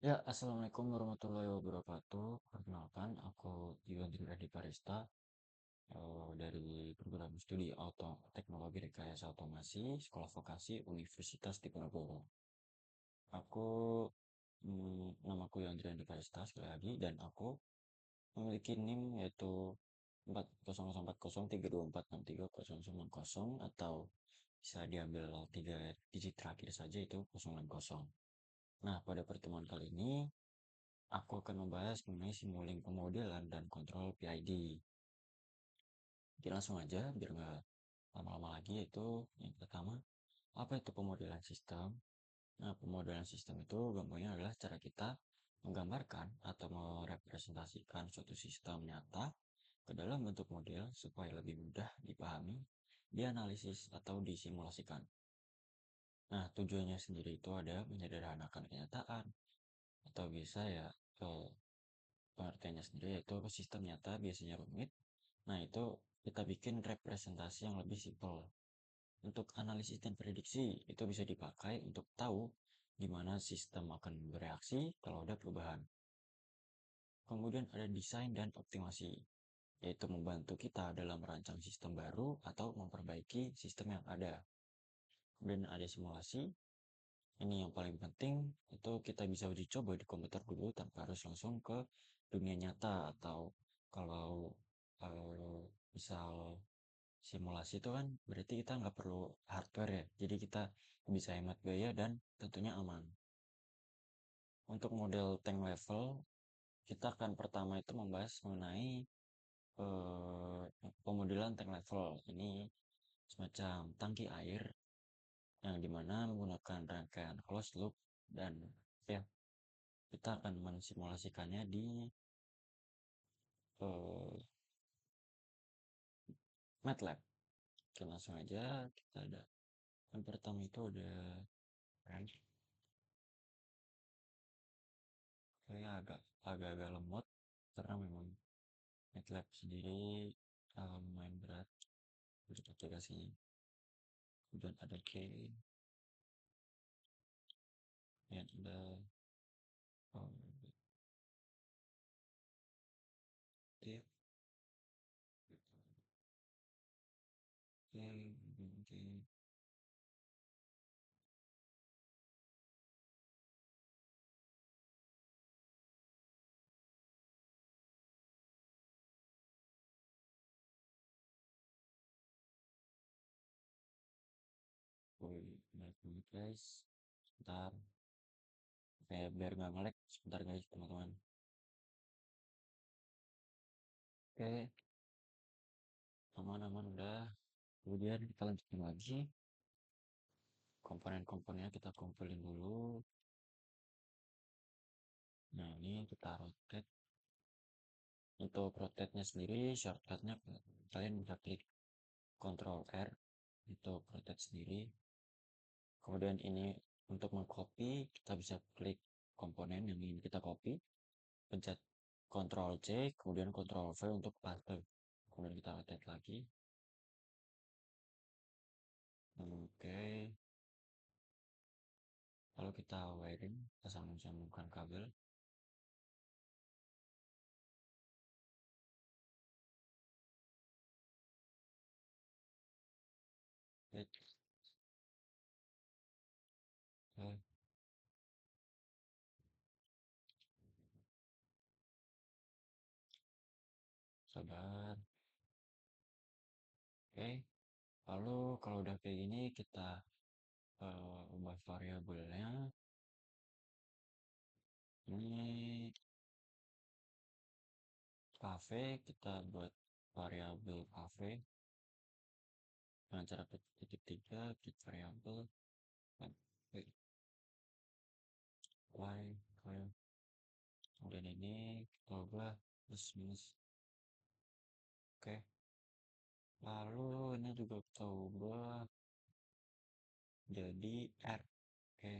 Ya, Assalamualaikum warahmatullahi wabarakatuh. Perkenalkan, aku Yuandri Adi Parista dari program studi Teknologi Rekayasa Otomasi, Sekolah Vokasi Universitas Diponegoro. Aku, namaku Yuandri Adi Parista sekali lagi, dan aku memiliki NIM yaitu 400403024630090 atau bisa diambil 3 digit terakhir saja itu 060. Nah, pada pertemuan kali ini aku akan membahas mengenai simulink pemodelan dan kontrol PID. Oke, langsung aja biar nggak lama-lama lagi, yaitu yang pertama, apa itu pemodelan sistem? Nah, pemodelan sistem itu gampangnya adalah cara kita menggambarkan atau merepresentasikan suatu sistem nyata ke dalam bentuk model supaya lebih mudah dipahami, dianalisis, atau disimulasikan. Nah, tujuannya sendiri itu ada menyederhanakan kenyataan, atau bisa ya, pengertiannya sendiri yaitu sistem nyata biasanya rumit. Nah, itu kita bikin representasi yang lebih simpel. Untuk analisis dan prediksi, itu bisa dipakai untuk tahu gimana sistem akan bereaksi kalau ada perubahan. Kemudian ada desain dan optimasi, yaitu membantu kita dalam merancang sistem baru atau memperbaiki sistem yang ada. Kemudian ada simulasi, ini yang paling penting, itu kita bisa uji coba di komputer dulu tanpa harus langsung ke dunia nyata, atau kalau misal simulasi itu kan berarti kita nggak perlu hardware ya, jadi kita bisa hemat biaya dan tentunya aman. Untuk model tank level, kita akan pertama itu membahas mengenai pemodelan tank level. Ini semacam tangki air yang dimana menggunakan rangkaian closed loop, dan ya kita akan mensimulasikannya di eh, MATLAB. Oke, langsung aja kita ada. Yang pertama itu ada range, kayaknya agak-agak lemot karena memang MATLAB sendiri lumayan berat untuk aplikasinya. Kemudian ada K, dan ada um, D, K, K, Baik dulu guys, sebentar, biar nggak ngelek, sebentar guys teman-teman. Oke, aman-aman udah. Kemudian kita lanjutin lagi, komponen-komponennya kita kumpulin dulu. Nah, ini kita rotate. Untuk rotate-nya sendiri, shortcut-nya kalian bisa klik Ctrl R untuk rotate sendiri. Kemudian ini untuk mengcopy, kita bisa klik komponen yang ingin kita copy, pencet Ctrl C, kemudian Ctrl V untuk paste. Kemudian kita rotate lagi. Oke, lalu kita wiring, kita sambung-sambungkan kabel. Oke, sabar. Oke, lalu kalau udah kayak gini kita ubah variabelnya. Ini cafe, kita buat variabel cafe dengan cara titik tiga, klik variabel, dan y, kemudian ini kita ubah plus minus. Oke, lalu ini juga kita ubah jadi r. Oke,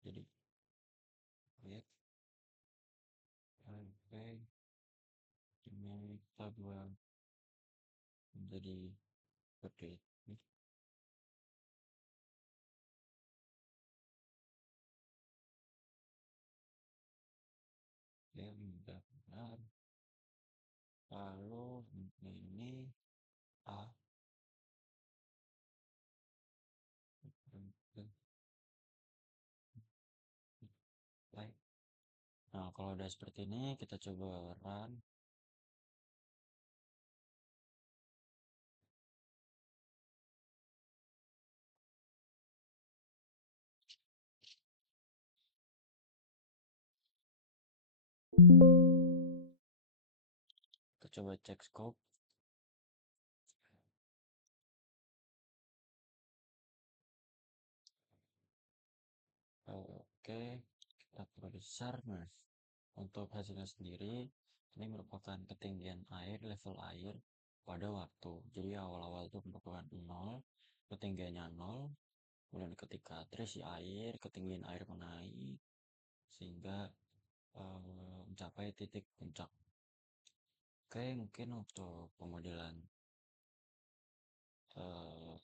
jadi lihat, oke, ini kita buat menjadi seperti ini. ini A. Baik. Nah, kalau udah seperti ini, kita coba run. Kita coba cek scope. Oke, kita perbesar. Nah, untuk hasilnya sendiri, ini merupakan ketinggian air, level air pada waktu. Jadi awal-awal itu merupakan 0, ketinggiannya 0, kemudian ketika terisi air, ketinggian air menaik, sehingga mencapai titik puncak. Oke, mungkin untuk pemodelan eh,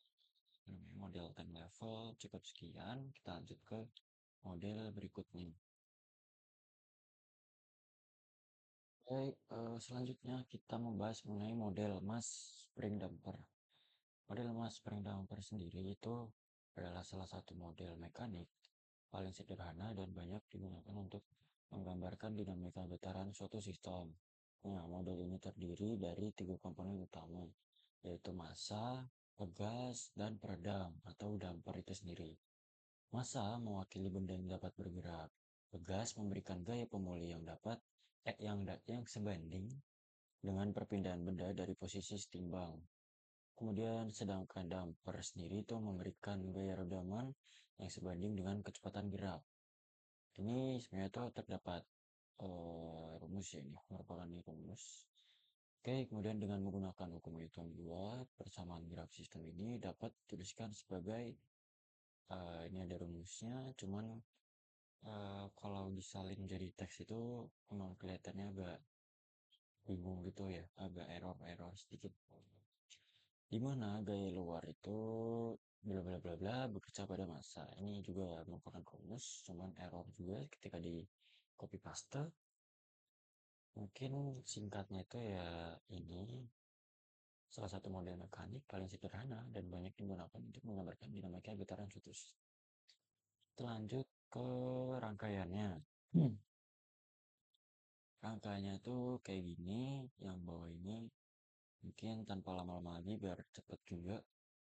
model time level cukup sekian. Kita lanjut ke model berikutnya. Oke, selanjutnya kita membahas mengenai model mass spring damper. Model mass spring damper sendiri itu adalah salah satu model mekanik paling sederhana dan banyak digunakan untuk menggambarkan dinamika getaran suatu sistem. Nah, model ini terdiri dari tiga komponen utama, yaitu massa, pegas, dan peredam atau damper itu sendiri. Massa mewakili benda yang dapat bergerak. Pegas memberikan gaya pemulih yang yang sebanding dengan perpindahan benda dari posisi setimbang. Kemudian sedangkan damper sendiri itu memberikan gaya redaman yang sebanding dengan kecepatan gerak. Ini sebenarnya itu terdapat rumus ya, ini merupakan rumus. Oke, kemudian dengan menggunakan hukum Newton 2, persamaan gerak sistem ini dapat dituliskan sebagai ini ada rumusnya, cuman kalau disalin jadi teks itu memang kelihatannya agak bingung gitu ya, agak error sedikit. Di mana gaya luar itu bla bla bla bla bekerja pada massa. Ini juga merupakan rumus, cuman error juga ketika di copy paste. Mungkin singkatnya itu ya ini salah satu model mekanik paling sederhana dan banyak digunakan untuk menggambarkan dinamika getaran suatu sistem. Kita lanjut ke rangkaiannya. Rangkaiannya tuh kayak gini, yang bawah ini mungkin tanpa lama-lama lagi biar cepet juga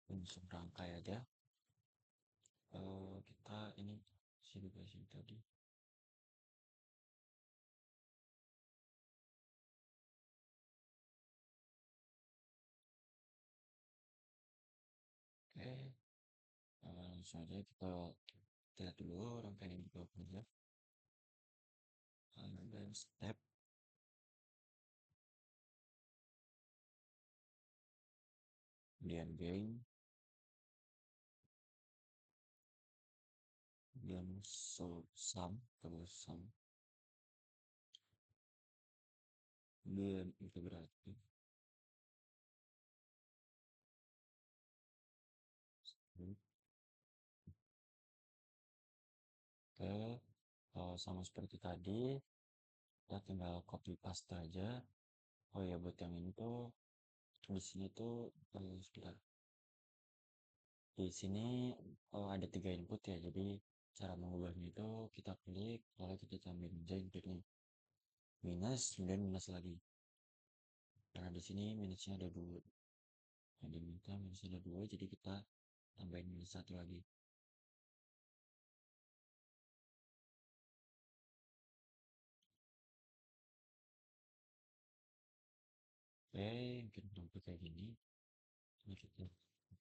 langsung rangkai aja. Kita ini sini tadi. Oke, langsung aja kita lihat dulu rangkaian ini berapa aja. Dan step, kemudian gain, kemudian sum, terus sum, kemudian integrasi. Oke, sama seperti tadi, kita tinggal copy paste aja. Oh ya, buat yang ini tuh di sini tuh sebentar. Di sini ada tiga input ya, jadi cara mengubahnya itu kita klik, lalu kita tambahin aja inputnya minus, kemudian minus lagi. Karena di sini minusnya ada dua, yang diminta minusnya ada dua, jadi kita tambahin minus satu lagi. Oke, mungkin tampil kayak gini. Ini kita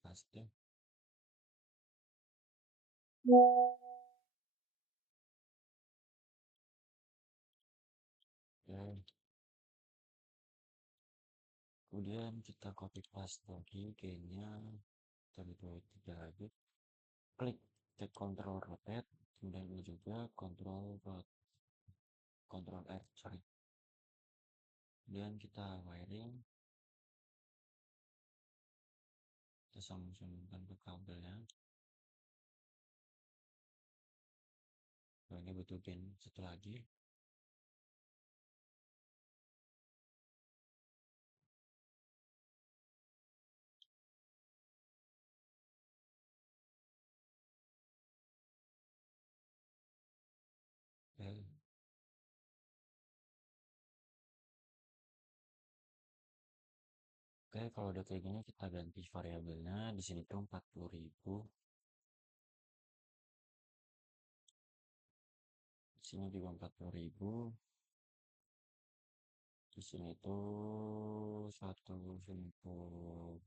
paste. Oke, kemudian kita copy paste lagi kayaknya kita butuh tiga lagi. Klik ke control rotate, kemudian ini juga control R, sorry. Kemudian kita wiring, kita sambung-sambungkan ke kabelnya. Nah, ini butuh pin satu lagi. Oke, kalau udah kayak gini kita ganti variabelnya. Di sini tuh 40.000. Di sini juga 40.000. Di sini tuh 150.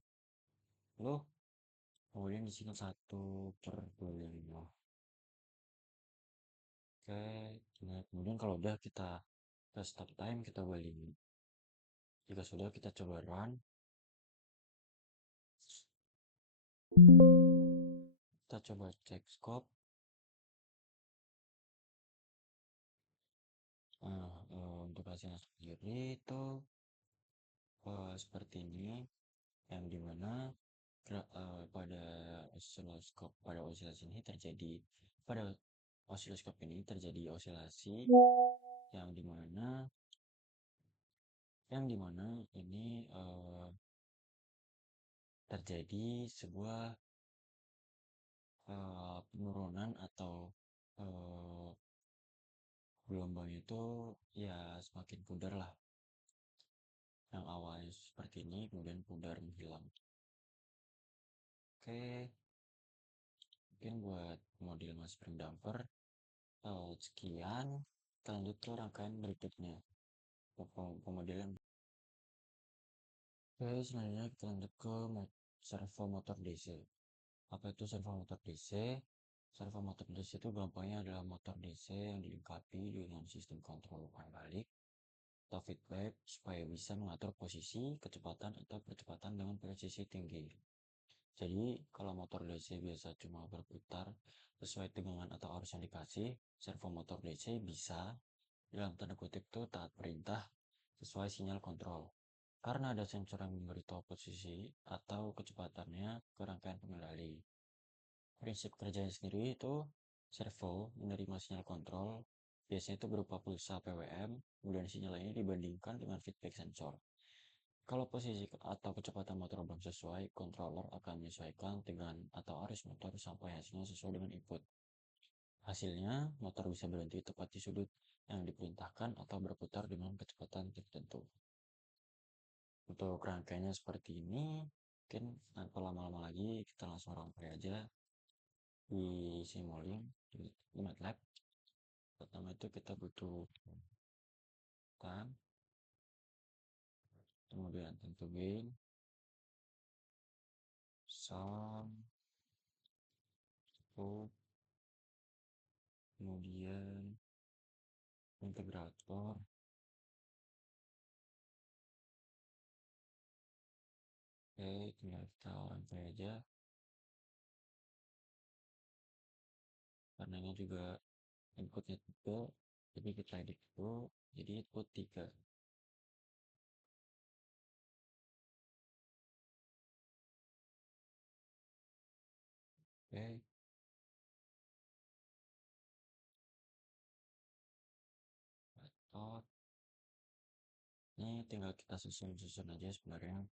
Loh, kemudian di sini 1/25. Oke, nah kemudian kalau udah kita ke stop time, kita balik. Jika sudah, kita coba run. Kita coba cek scope. Nah, untuk hasilnya sendiri itu seperti ini, yang dimana pada osiloskop ini terjadi osilasi yang dimana ini terjadi sebuah penurunan atau uh, gelombang itu ya semakin pudar lah, yang awalnya seperti ini kemudian pudar menghilang. Oke, mungkin buat model mas spring damper sekian. Kita lanjut ke rangkaian berikutnya, pemodelan. Oke, selanjutnya kita lanjut ke servo motor DC. Apa itu servo motor DC? Servo motor DC itu gampangnya adalah motor DC yang dilengkapi dengan sistem kontrol umpan balik atau feedback supaya bisa mengatur posisi, kecepatan, atau percepatan dengan presisi tinggi. Jadi, kalau motor DC biasa cuma berputar sesuai tegangan atau arus yang dikasih, servo motor DC bisa dalam tanda kutip tuh taat perintah sesuai sinyal kontrol. Karena ada sensor yang memberitahu posisi atau kecepatannya ke rangkaian pengendali. Prinsip kerjanya sendiri itu servo menerima sinyal kontrol, biasanya itu berupa pulsa PWM, kemudian sinyal ini dibandingkan dengan feedback sensor. Kalau posisi atau kecepatan motor belum sesuai, controller akan menyesuaikan tegangan atau arus motor sampai hasilnya sesuai dengan input. Hasilnya, motor bisa berhenti tepat di sudut yang diperintahkan atau berputar dengan kecepatan tertentu. Untuk rangkaiannya seperti ini, mungkin tanpa lama-lama lagi kita langsung rangkai aja di Simulink, di MATLAB. Pertama itu kita butuh time, kemudian tentu gain, sum, scope, kemudian integrator. Oke, tinggal kita rangkai aja. Karena ini juga inputnya 3, jadi kita edit dulu jadi input 3. Oke, method ini tinggal kita susun aja sebenarnya.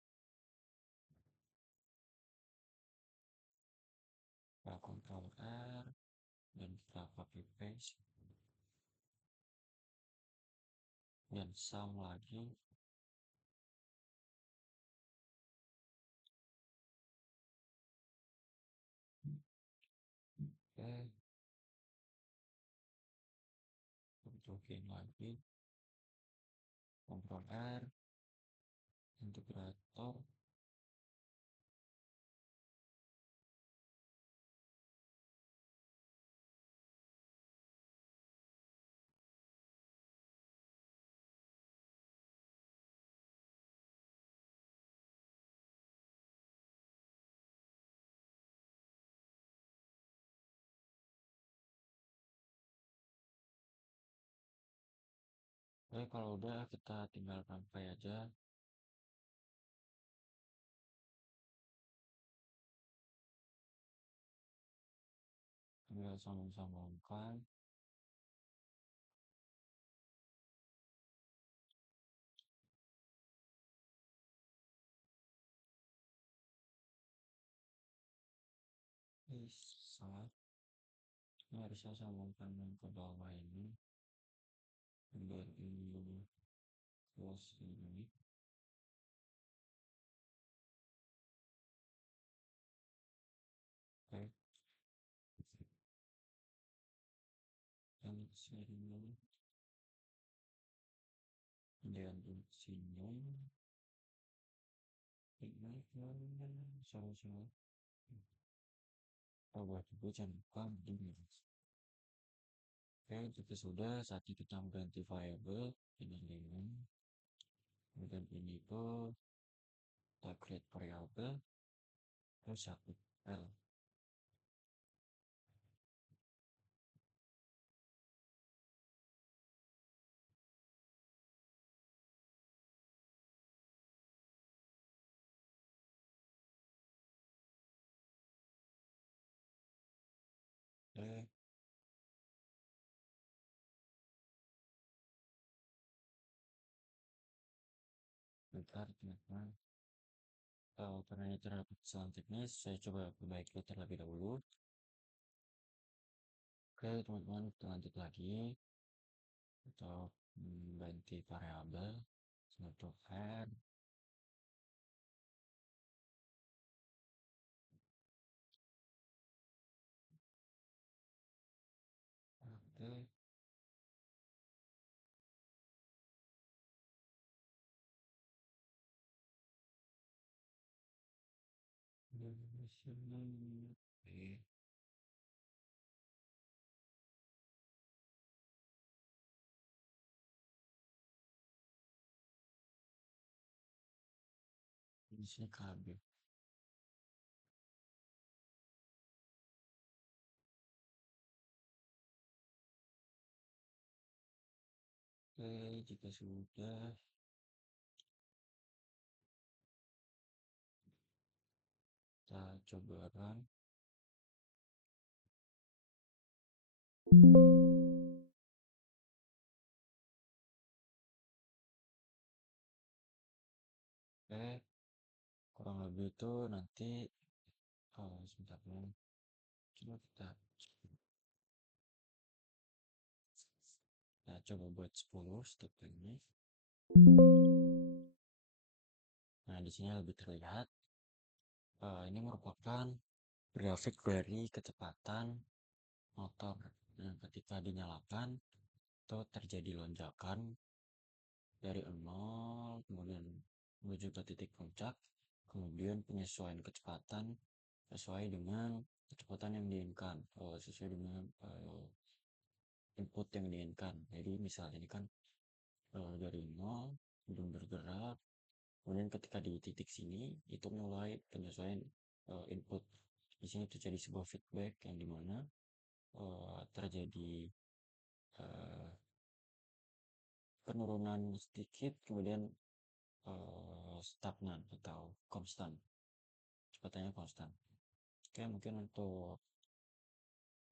Kita Ctrl R dan kita copy paste dan sum lagi. Oke, masukin lagi, Ctrl R, integrator. Oke, kalau udah kita tinggal rangkai aja. Tinggal sambung-sambungkan. Bisa. Ini harusnya sambungkan yang ke bawah ini. Biar ini close ini. senyum, kemudian senyum, sama-sama. Oh, buat itu jangan lupa begini. Oke, jika sudah, saatnya kita mengganti variabel dengan kemudian ini ke kita create variabel terus satu L. Oke, bentar teman-teman. Karena ini terdapat kesalahan teknis, saya coba perbaiki terlebih dahulu. Oke, teman-teman, kita lanjut lagi. Kita ganti variabel untuk R. Oke, oke, di sini KB. Oke, jika sudah, kita coba run. Oke, kurang lebih itu nanti sebentar dulu. Coba kita coba buat 10 step ini. Nah, di sini lebih terlihat. Ini merupakan grafik dari kecepatan motor. Nah, ketika dinyalakan, itu terjadi lonjakan dari 0, kemudian menuju ke titik puncak, kemudian penyesuaian kecepatan sesuai dengan kecepatan yang diinginkan, sesuai dengan input yang diinginkan. Jadi misalnya ini kan dari 0, kemudian bergerak, kemudian ketika di titik sini itu mulai penyesuaian input. Di sini terjadi sebuah feedback yang dimana terjadi uh, penurunan sedikit, kemudian stagnan atau konstan, kecepatannya konstan. Oke, mungkin untuk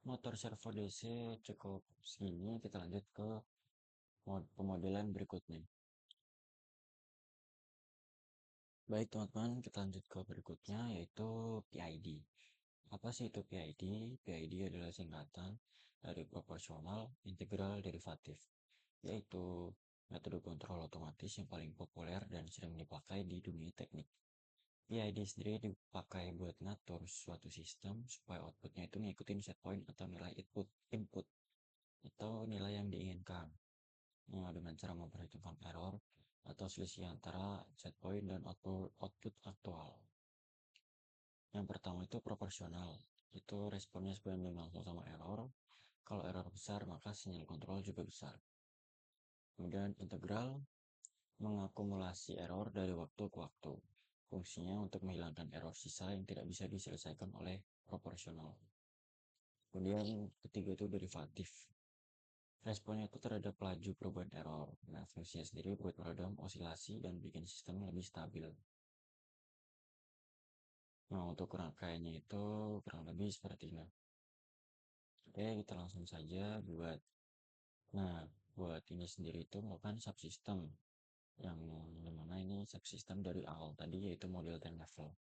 motor servo DC cukup segini. Kita lanjut ke pemodelan berikutnya. Baik teman-teman, kita lanjut ke berikutnya yaitu PID. Apa sih itu PID? PID adalah singkatan dari proporsional integral derivatif, yaitu metode kontrol otomatis yang paling populer dan sering dipakai di dunia teknik. PID sendiri dipakai buat ngatur suatu sistem supaya outputnya itu ngikutin set point atau nilai input atau nilai yang diinginkan. Nah, dengan cara memperhitungkan error atau selisih antara set point dan output aktual. Yang pertama itu proporsional, itu responnya sebanding langsung sama error. Kalau error besar, maka sinyal kontrol juga besar. Kemudian integral, mengakumulasi error dari waktu ke waktu. Fungsinya untuk menghilangkan error sisa yang tidak bisa diselesaikan oleh proporsional. Kemudian ketiga itu derivatif. Responnya itu terhadap laju perubahan error. Nah, fungsinya sendiri buat meredam osilasi dan bikin sistem lebih stabil. Nah, untuk rangkaiannya itu kurang lebih seperti ini. Oke, kita langsung saja buat. Nah, buat ini sendiri itu merupakan subsystem. Yang dimana ini subsystem dari awal tadi yaitu model 10 level.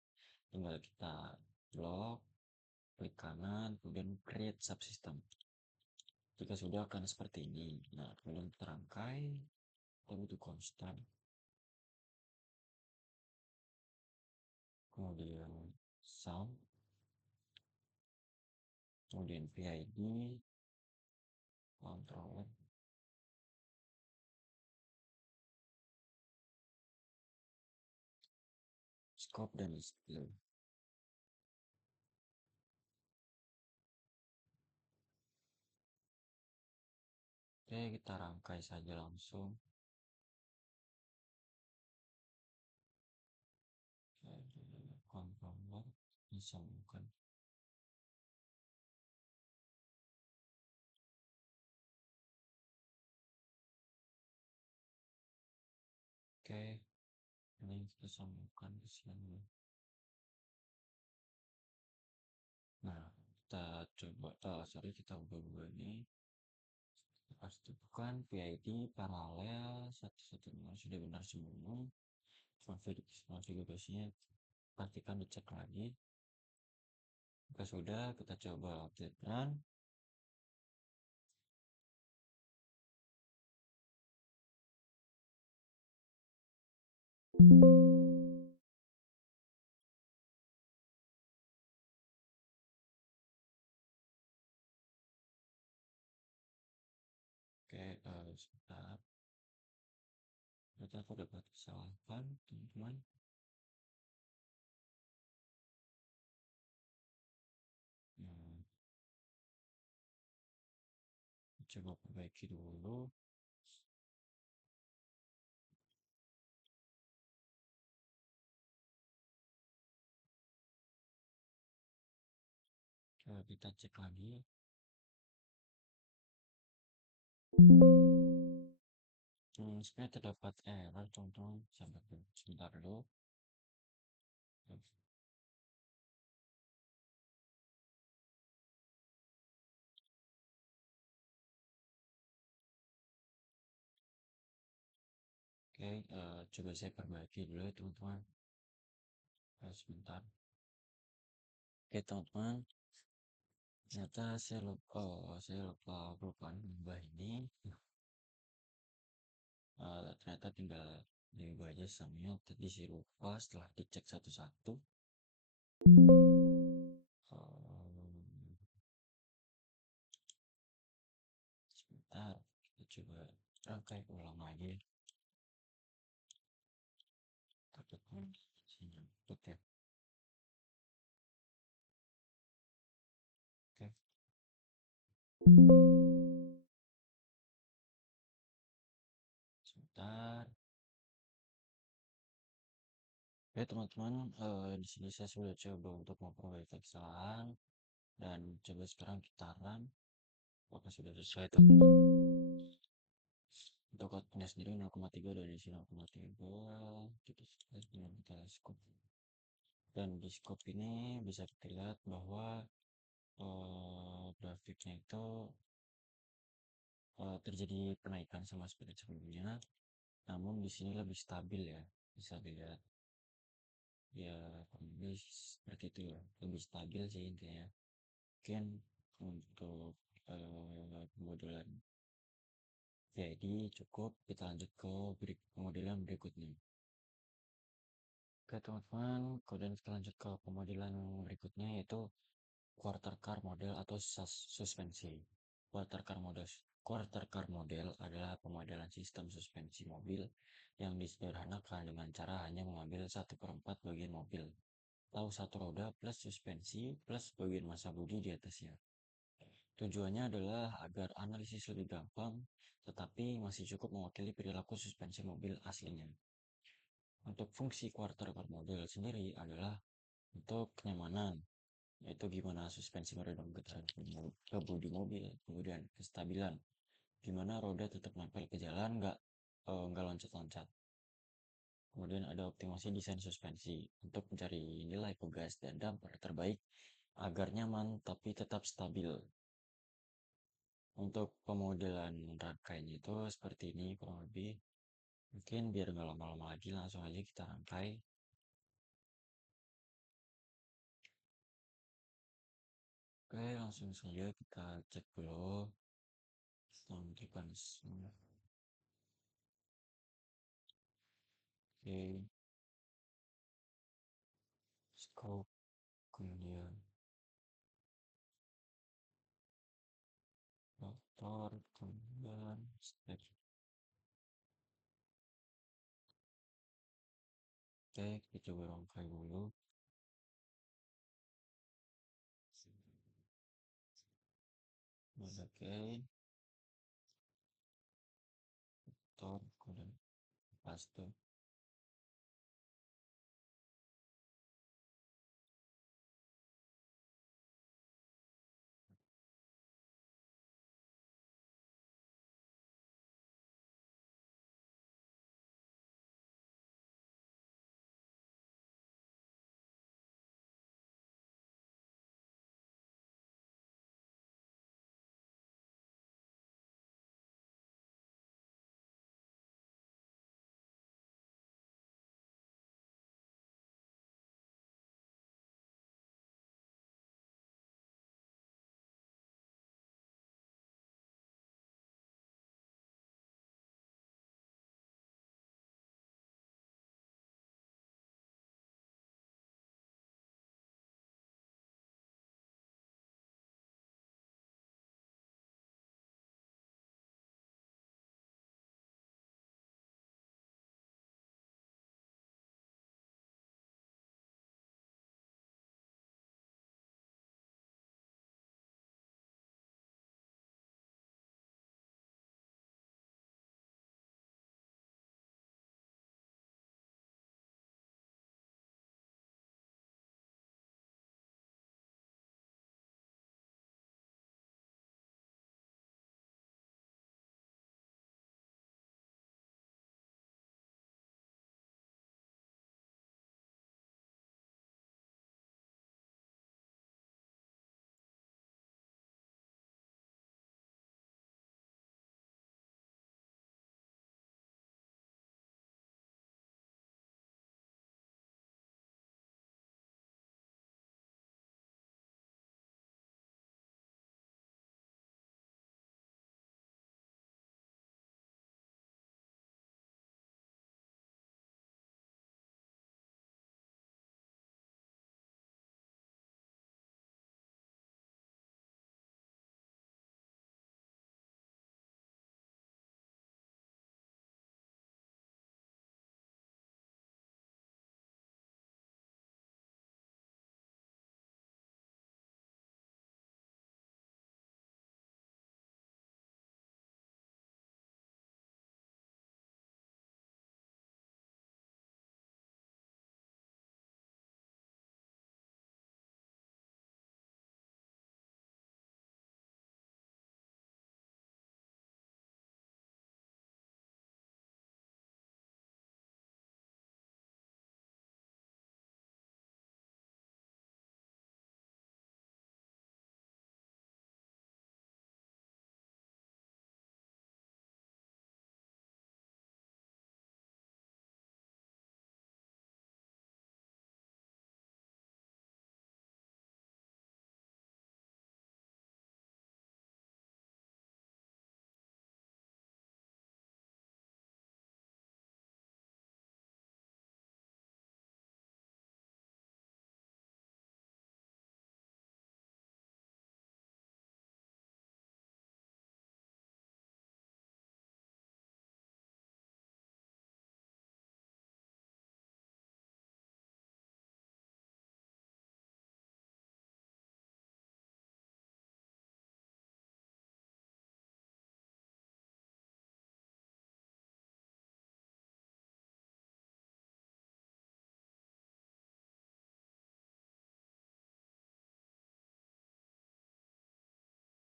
Tinggal kita lock, klik kanan, kemudian create subsystem. Jika sudah akan seperti ini. Nah, kemudian terangkai, lalu itu konstan. Kemudian sum, kemudian PID, controller, scope dan display. Oke, kita rangkai saja langsung. Controller disambungkan. Oke, ini kita sambungkan ke sini. Nah, kita coba, kita ubah ini. Pastikan PID paralel 110 sudah benar semua. Konfigurasinya pastikan dicek lagi. Jika sudah, kita coba update run. Oke, sebentar. Berarti aku dapat kesalahan, teman-teman. Hmm, coba perbaiki dulu. Coba kita cek lagi. Sebenarnya terdapat error, teman-teman. Sebentar dulu. Oke, coba saya perbaiki dulu ya, teman-teman. Sebentar. Oke, teman-teman. Ternyata saya lupa mengubah ini. Ternyata tinggal diubah aja samanya. Tadi saya lupa setelah dicek satu-satu. Sebentar, kita coba rangkai ulang lagi. Takutnya sini nyangkut ya. Oke. Sebentar. Oke, teman-teman, di sini saya sudah coba untuk memperbaiki kesalahan dan coba sekarang kita run. Apakah sudah sesuai, teman-teman? Untuk outputnya sendiri 0,3 dan isi 0,3 kita sesuai dengan teleskop. Dan di scope ini bisa kita lihat bahwa grafiknya itu terjadi kenaikan sama seperti sebelumnya, namun di sini lebih stabil ya, bisa dilihat ya, lebih seperti itu ya, lebih stabil sih intinya. Mungkin untuk pemodelan jadi cukup, kita lanjut ke pemodelan berikutnya. Oke, teman-teman, kemudian kita lanjut ke pemodelan berikutnya, yaitu quarter car model atau suspensi. Quarter car model adalah pemodelan sistem suspensi mobil yang disederhanakan dengan cara hanya mengambil 1/4 bagian mobil, lalu satu roda plus suspensi plus bagian massa bodi di atasnya. Tujuannya adalah agar analisis lebih gampang, tetapi masih cukup mewakili perilaku suspensi mobil aslinya. Untuk fungsi quarter car model sendiri adalah untuk kenyamanan, yaitu gimana suspensi meredam getaran ke bodi mobil, kemudian kestabilan, gimana roda tetap nempel ke jalan, nggak loncat-loncat. Kemudian ada optimasi desain suspensi untuk mencari nilai pegas dan damper terbaik agar nyaman tapi tetap stabil. Untuk pemodelan rangkainya itu seperti ini kurang lebih. Mungkin biar nggak lama-lama lagi, langsung aja kita rangkai. Oke, langsung saja kita cek dulu. Kita semua. Oke, scope, kemudian motor, Oke, kita coba rangkai dulu. Oke, tor, kemudian paste.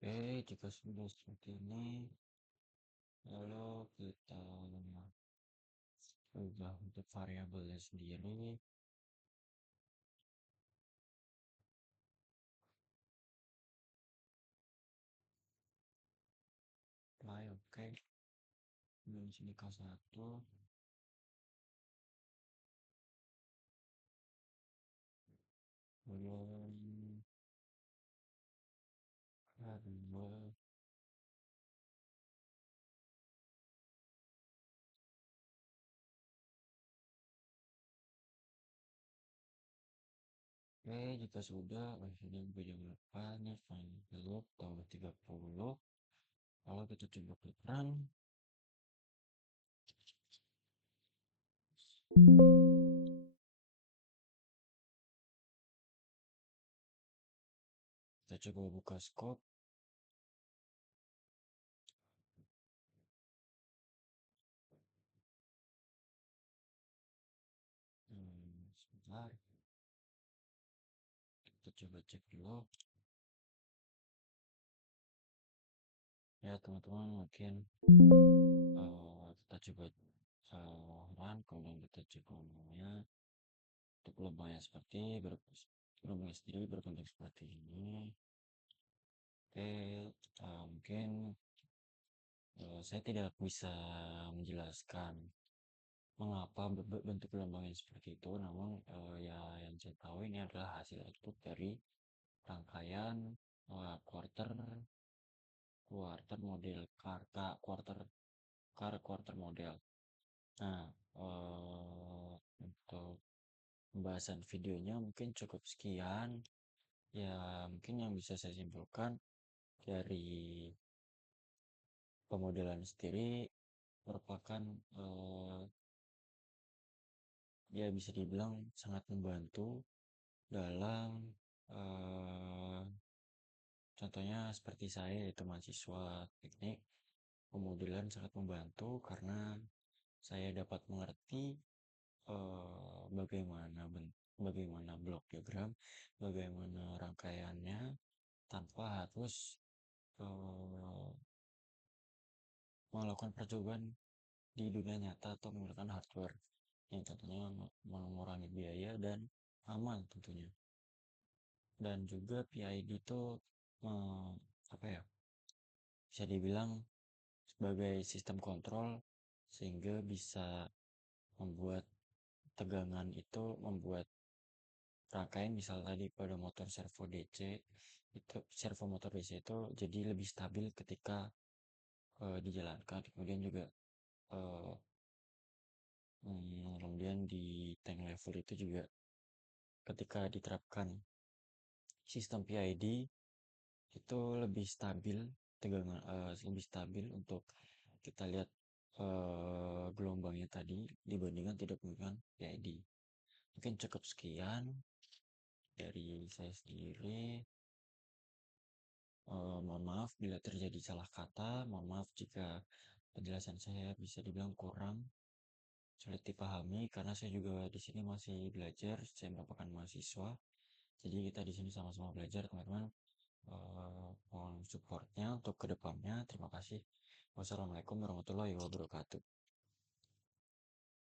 Oke, jika sudah seperti ini, lalu kita ubah untuk variabelnya sendiri. Apply, oke. Di sini K1, belum K2. Oke, jika sudah, hasilnya jam 8, file build tambah 30. Kalau kita coba klik run, coba buka scope. Sebentar. Kita coba cek dulu. Ya teman-teman, mungkin kita coba run, kemudian kita cek gelombangnya. Untuk gelombangnya gelombangnya sendiri berbentuk seperti ini. Oke, mungkin saya tidak bisa menjelaskan mengapa bentuk gelombangnya seperti itu, namun ya yang saya tahu ini adalah hasil output dari rangkaian quarter model quarter model. Nah, untuk pembahasan videonya mungkin cukup sekian. Ya, mungkin yang bisa saya simpulkan dari pemodelan sendiri merupakan ya bisa dibilang sangat membantu dalam contohnya seperti saya yaitu mahasiswa teknik. Pemodelan sangat membantu karena saya dapat mengerti bagaimana blok diagram, bagaimana rangkaiannya tanpa harus melakukan percobaan di dunia nyata atau menggunakan hardware yang tentunya mengurangi biaya dan aman tentunya. Dan juga PID itu apa ya, bisa dibilang sebagai sistem kontrol sehingga bisa membuat tegangan itu membuat rangkaian misal tadi pada motor servo motor DC itu jadi lebih stabil ketika dijalankan. Kemudian juga uh, kemudian di tank level itu juga ketika diterapkan sistem PID itu lebih stabil tegangan, lebih stabil untuk kita lihat gelombangnya tadi dibandingkan tidak menggunakan PID. Mungkin cukup sekian dari saya sendiri. Mohon maaf bila terjadi salah kata, mohon maaf jika penjelasan saya bisa dibilang kurang sulit dipahami karena saya juga di sini masih belajar, saya merupakan mahasiswa. Jadi kita di sini sama-sama belajar, teman-teman. Mohon supportnya untuk kedepannya. Terima kasih. Wassalamualaikum warahmatullahi wabarakatuh.